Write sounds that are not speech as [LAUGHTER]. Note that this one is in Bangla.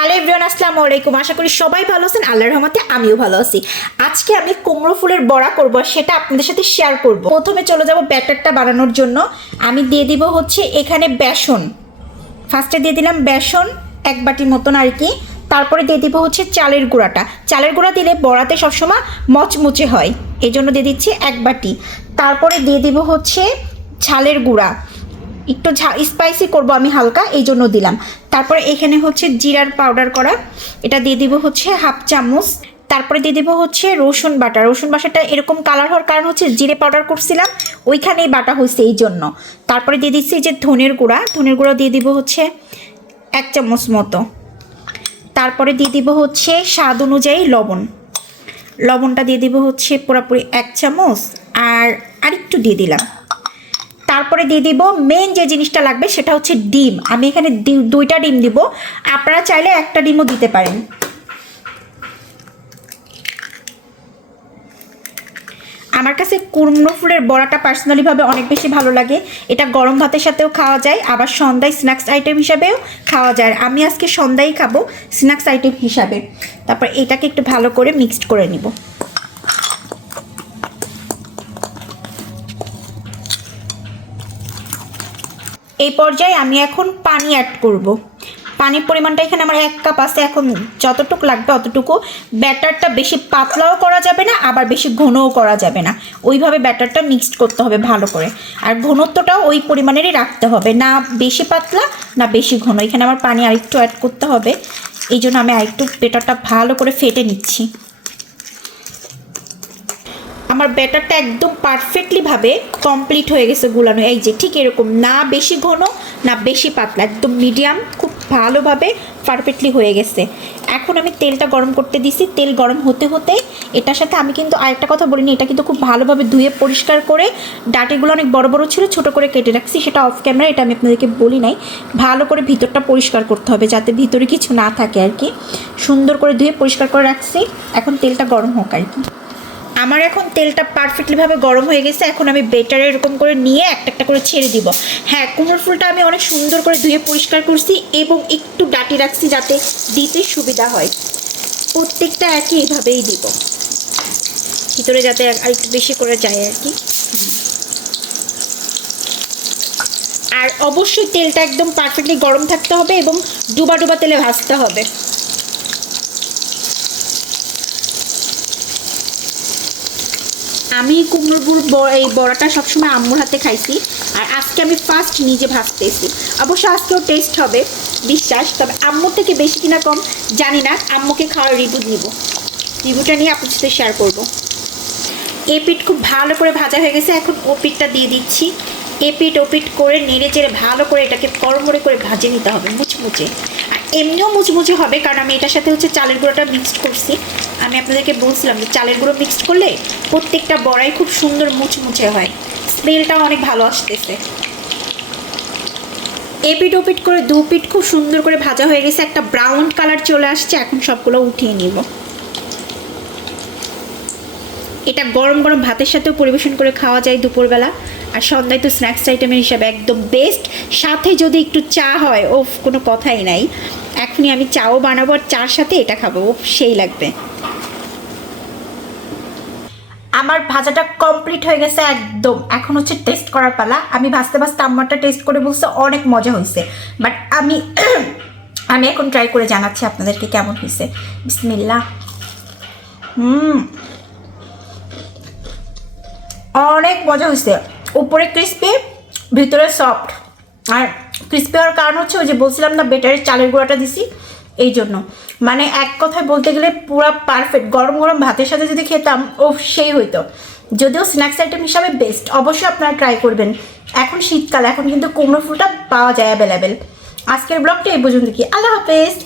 হ্যালো এভরিওয়ান, আসসালামু আলাইকুম। আশা করি সবাই ভালো আছেন, আল্লাহর রহমতে আমিও ভালো আছি। আজকে আমি কুমড়ো ফুলের বড়া করব, সেটা আপনাদের সাথে শেয়ার করব। প্রথমে চলে যাব ব্যাটারটা বানানোর জন্য। আমি দিয়ে দিব হচ্ছে এখানে বেসন। ফার্স্টে দিয়ে দিলাম বেসন, এক বাটি মতন আর কি। তারপরে দিয়ে দিব হচ্ছে চালের গুঁড়াটা। চালের গুঁড়া দিলে বড়াতে সবসময় মচমুচে হয়। এই জন্য দিয়ে দিচ্ছি এক বাটি। তারপরে দিয়ে দিব হচ্ছে ঝালের গুঁড়া। একটু স্পাইসি করব আমি হালকা এই জন্য দিলাম। তারপরে এখানে হচ্ছে জিরার পাউডার করা। এটা দিয়ে দিব হচ্ছে হাফ চামচ। তারপরে দিয়ে দিব হচ্ছে রসুন বাটা। রসুন বাটাটা এরকম কালার হওয়ার কারণ হচ্ছে জিরে পাউডার করছিলাম, ওইখানেই বাটা হয়েছে এই জন্য তারপরে দিয়ে দিচ্ছি যে ধনের গুঁড়া। ধনের গুঁড়া দিয়ে দিব হচ্ছে এক চামচ মতো। তারপরে দিয়ে দিব হচ্ছে স্বাদ অনুযায়ী লবণ। লবণটা দিয়ে দিব হচ্ছে পুরোপুরি এক চামচ। আর আরেকটু দিয়ে দিলাম। তারপরে দিয়ে দিব মেন যে জিনিসটা লাগবে সেটা হচ্ছে ডিম। আমি এখানে দুইটা ডিম দিব। আপনারা চাইলে একটা ডিমও দিতে পারেন। আমার কাছে কুমড়ো ফুলের বড়াটা পার্সোনালিভাবে অনেক বেশি ভালো লাগে। এটা গরম ভাতের সাথেও খাওয়া যায়, আবার সন্ধ্যায় স্ন্যাক্স আইটেম হিসাবেও খাওয়া যায়। আমি আজকে সন্ধ্যায় খাব স্ন্যাক্স আইটেম হিসাবে। তারপর এটাকে একটু ভালো করে মিক্সড করে নিব। এই পর্যায়ে আমি এখন পানি অ্যাড করব। পানির পরিমাণটা এখানে আমার এক কাপ আছে, এখন যতটুকু লাগবে অতটুকু। ব্যাটারটা বেশি পাতলাও করা যাবে না, আবার বেশি ঘনও করা যাবে না। ওইভাবে ব্যাটারটা মিক্সড করতে হবে ভালো করে। আর ঘনত্বটাও ওই পরিমাণেরই রাখতে হবে, না বেশি পাতলা, না বেশি ঘন। এখানে আমার পানি আরেকটু অ্যাড করতে হবে। এই জন্য আমি আরেকটু ব্যাটারটা ভালো করে ফেটে নিচ্ছি। আমার ব্যাটারটা একদম পারফেক্টলি ভাবে কমপ্লিট হয়ে গেছে গুলানো। এই যে, ঠিক এরকম। না বেশি ঘন, না বেশি পাতলা। একদম মিডিয়াম খুব ভালোভাবে পারফেক্টলি হয়ে গেছে। এখন আমি তেলটা গরম করতে দিছি। তেল গরম হতে হতে এটার সাথে আমি কিন্তু আরেকটা কথা বলিনি। এটা কিন্তু খুব ভালোভাবে ধুয়ে পরিষ্কার করে ডাটিগুলো অনেক বড় বড় ছিল, ছোট করে কেটে রাখছি। সেটা অফ ক্যামেরা এটা আমি আপনাদেরকে বলি নাই। ভালো করে ভিতরটা পরিষ্কার করতে হবে যাতে ভিতরে কিছু না থাকে আর কি। সুন্দর করে ধুয়ে পরিষ্কার করে রাখছি। এখন তেলটা গরম হোক আর কি। আমার এখন তেলটা পারফেক্টলিভাবে গরম হয়ে গেছে, এখন আমি বেটারে এরকম করে নিয়ে একটা একটা করে ছেড়ে দিব। হ্যাঁ কুমড়োর ফুলটা আমি অনেক সুন্দর করে ধুয়ে পরিষ্কার করছি এবং একটু ডাটি রাখছি যাতে দিতে সুবিধা হয়। প্রত্যেকটা একই এইভাবেই দিব। ভিতরে যাতে আর একটু বেশি করে যায় আর কি। আর অবশ্যই তেলটা একদম পারফেক্টলি গরম থাকতে হবে এবং ডুবা ডুবা তেলে ভাজতে হবে। আমি কুমড়োর ব- এই বড়াটা সবসময় আম্মুর হাতে খাইছি। আর আজকে আমি ফার্স্ট নিজে ভাজতেছি। অবশ্য আজকেও টেস্ট হবে, বিশ্বাস। তবে আম্মুর থেকে বেশি কিনা কম, জানি না। আম্মুকে খাওয়ার রিভিউ নিব। রিভিউটা নিয়ে আপনার সাথে শেয়ার করব। এই পিঠ খুব ভালো করে ভাজা হয়ে গেছে। এখন ও পিঠটা দিয়ে দিচ্ছি। এ পিঠ ও পিঠ করে নেড়ে চেড়ে ভালো করে এটাকে কড়মড়ে করে ভাজে নিতে হবে। মুচমুচে। এমনিও মুচমুচে হবে, কারণ আমি এটার সাথে হচ্ছে চালের গুঁড়োটা মিক্সড করছি। আমি আপনাদেরকে বলছিলাম যে চালের গুঁড়ো মিক্সড করলে প্রত্যেকটা বড়াই খুব সুন্দর মুচমুচে হয়। স্মেলটাও অনেক ভালো আসতেছে। এপিট ওপিট করে দু পিঠ খুব সুন্দর করে ভাজা হয়ে গেছে, একটা ব্রাউন কালার চলে আসছে, এখন সবগুলো উঠিয়ে নিব। এটা গরম গরম ভাতের সাথেও পরিবেশন করে খাওয়া যায় দুপুরবেলা। আর সন্ধ্যায় তো স্ন্যাক্স আইটেমের হিসাবে একদম বেস্ট সাথে যদি একটু চা হয়, ওফ, কোনো কথাই নাই। এখনই আমি চাও বানাবো আর চার সাথে এটা খাব ওফ সেই লাগবে। আমার ভাজাটা কমপ্লিট হয়ে গেছে একদম। এখন হচ্ছে টেস্ট করার পালা। আমি ভাজতে ভাজতে আম্মারটা টেস্ট করে বলছে, অনেক মজা হয়েছে বাট আমি [CLEARS THROAT] আমি এখন ট্রাই করে জানাচ্ছি আপনাদেরকে কেমন হয়েছে বিসমিল্লা হুম। অনেক মজা হয়েছে উপরে ক্রিস্পি ভিতরে সফট আর ক্রিস্পি হওয়ার কারণ হচ্ছে ওই যে বলছিলাম না বেটারের চালের গুঁড়াটা দিছি, এই জন্য। মানে এক কথায় বলতে গেলে পুরো পারফেক্ট গরম গরম ভাতের সাথে যদি খেতাম ও সেই হইতো। যদিও স্ন্যাক্স আইটেম হিসাবে বেস্ট অবশ্যই আপনারা ট্রাই করবেন। এখন শীতকাল, এখন কিন্তু কুমড়ো ফুলটা পাওয়া যায় অ্যাভেলেবেল আজকের ব্লগটা এই পর্যন্ত কি। আল্লাহ হাফেজ।